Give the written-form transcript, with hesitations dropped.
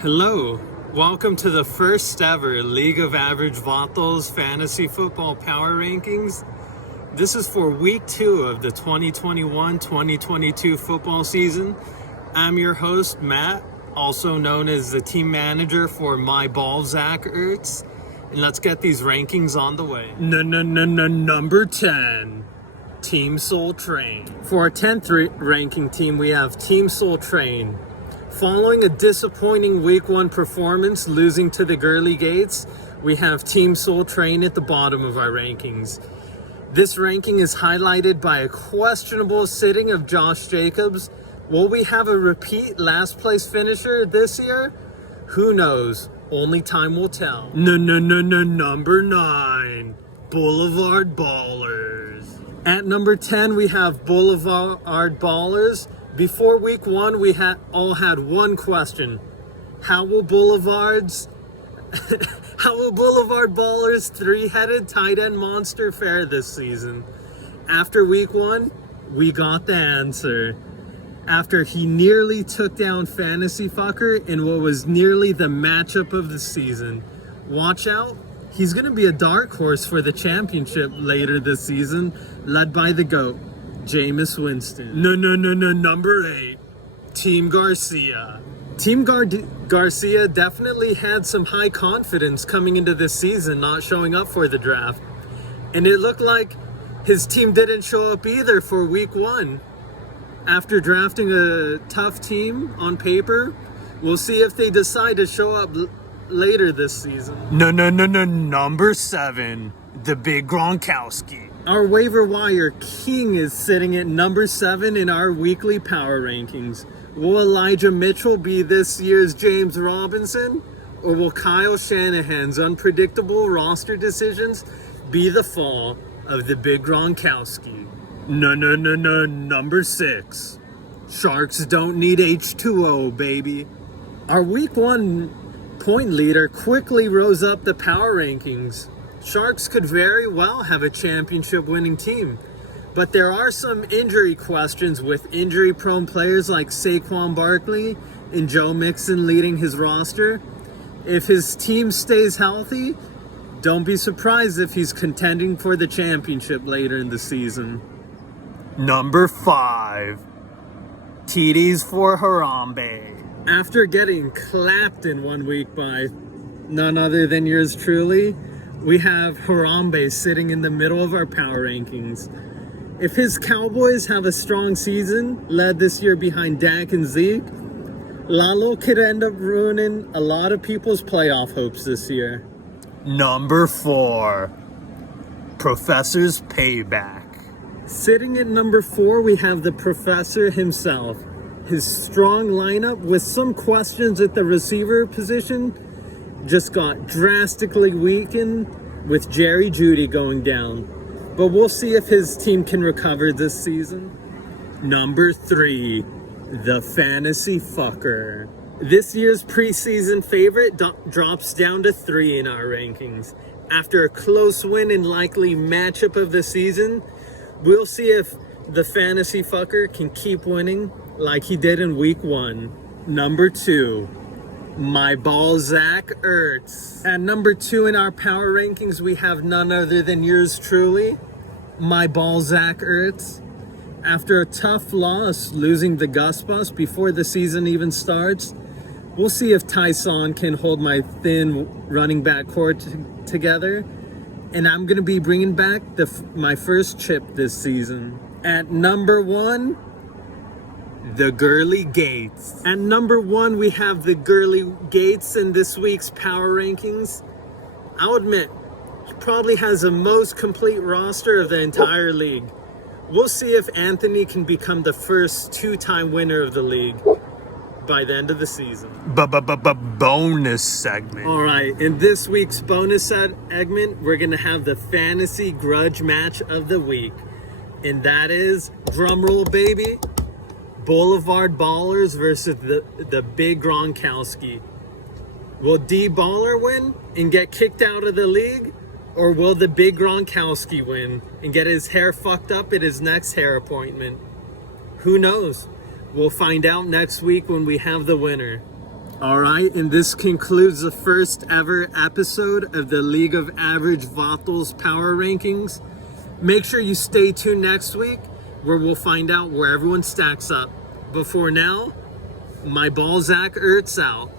Hello, welcome to the first ever League of Average Vatos Fantasy Football Power Rankings. This is for week 2 of the 2021-2022 football season. I'm your host, Matt, also known as the team manager for My Ball Zach Ertz. And let's get these rankings on the way. Number 10, Team Soul Train. For our 10th ranking team, we have Team Soul Train. Following a disappointing Week 1 performance, losing to the Gurley Gates, we have Team Soul Train at the bottom of our rankings. This ranking is highlighted by a questionable sitting of Josh Jacobs. Will we have a repeat last place finisher this year? Who knows? Only time will tell. Number 9, Boulevard Ballers. At number 10, we have Boulevard Ballers. Before week 1, we all had one question. How will Boulevard Ballers' three-headed tight end monster fare this season? After week 1, we got the answer. After he nearly took down Fantasy Fucker in what was nearly the matchup of the season. Watch out. He's going to be a dark horse for the championship later this season, led by the GOAT, Jameis Winston. Number 8, Team Garcia. Team Garcia definitely had some high confidence coming into this season, not showing up for the draft. And it looked like his team didn't show up either for week 1. After drafting a tough team on paper, we'll see if they decide to show up later this season. Number 7, the Big Gronkowski. Our waiver wire king is sitting at number 7 in our weekly power rankings. Will Elijah Mitchell be this year's James Robinson? Or will Kyle Shanahan's unpredictable roster decisions be the fall of the Big Gronkowski? Number 6. Sharks don't need H2O, baby. Our week 1 point leader quickly rose up the power rankings. Sharks could very well have a championship-winning team, but there are some injury questions with injury-prone players like Saquon Barkley and Joe Mixon leading his roster. If his team stays healthy, don't be surprised if he's contending for the championship later in the season. Number 5, TDs for Harambe. After getting clapped in 1 week by none other than yours truly, we have Harambe sitting in the middle of our power rankings. If his Cowboys have a strong season, led this year behind Dak and Zeke, Lalo could end up ruining a lot of people's playoff hopes this year. Number 4, Professor's Payback. Sitting at number 4, we have the Professor himself. His strong lineup with some questions at the receiver position just got drastically weakened with Jerry Jeudy going down. But we'll see if his team can recover this season. Number 3, the Fantasy Fucker. This year's preseason favorite drops down to 3 in our rankings. After a close win and likely matchup of the season, we'll see if the Fantasy Fucker can keep winning like he did in week 1. Number 2, My Ball Zach Ertz. At number 2 in our power rankings, we have none other than yours truly, My Ball Zach Ertz. After a tough loss, losing the Gus Bus before the season even starts, we'll see if Tyson can hold my thin running back core together. And I'm going to be bringing back my first chip this season. At number 1, the Gurley Gates. At number 1, we have the Gurley Gates in this week's power rankings. I'll admit, he probably has the most complete roster of the entire league. We'll see if Anthony can become the first 2-time winner of the league by the end of the season. Bonus segment. All right, in this week's bonus segment, we're going to have the fantasy grudge match of the week. And that is, drumroll baby, Boulevard Ballers versus the Big Gronkowski. Will D-Baller win and get kicked out of the league? Or will the Big Gronkowski win and get his hair fucked up at his next hair appointment? Who knows? We'll find out next week when we have the winner. All right, and this concludes the first ever episode of the League of Average Vatos Power Rankings. Make sure you stay tuned next week where we'll find out where everyone stacks up. But for now, my Balzac Ertz out.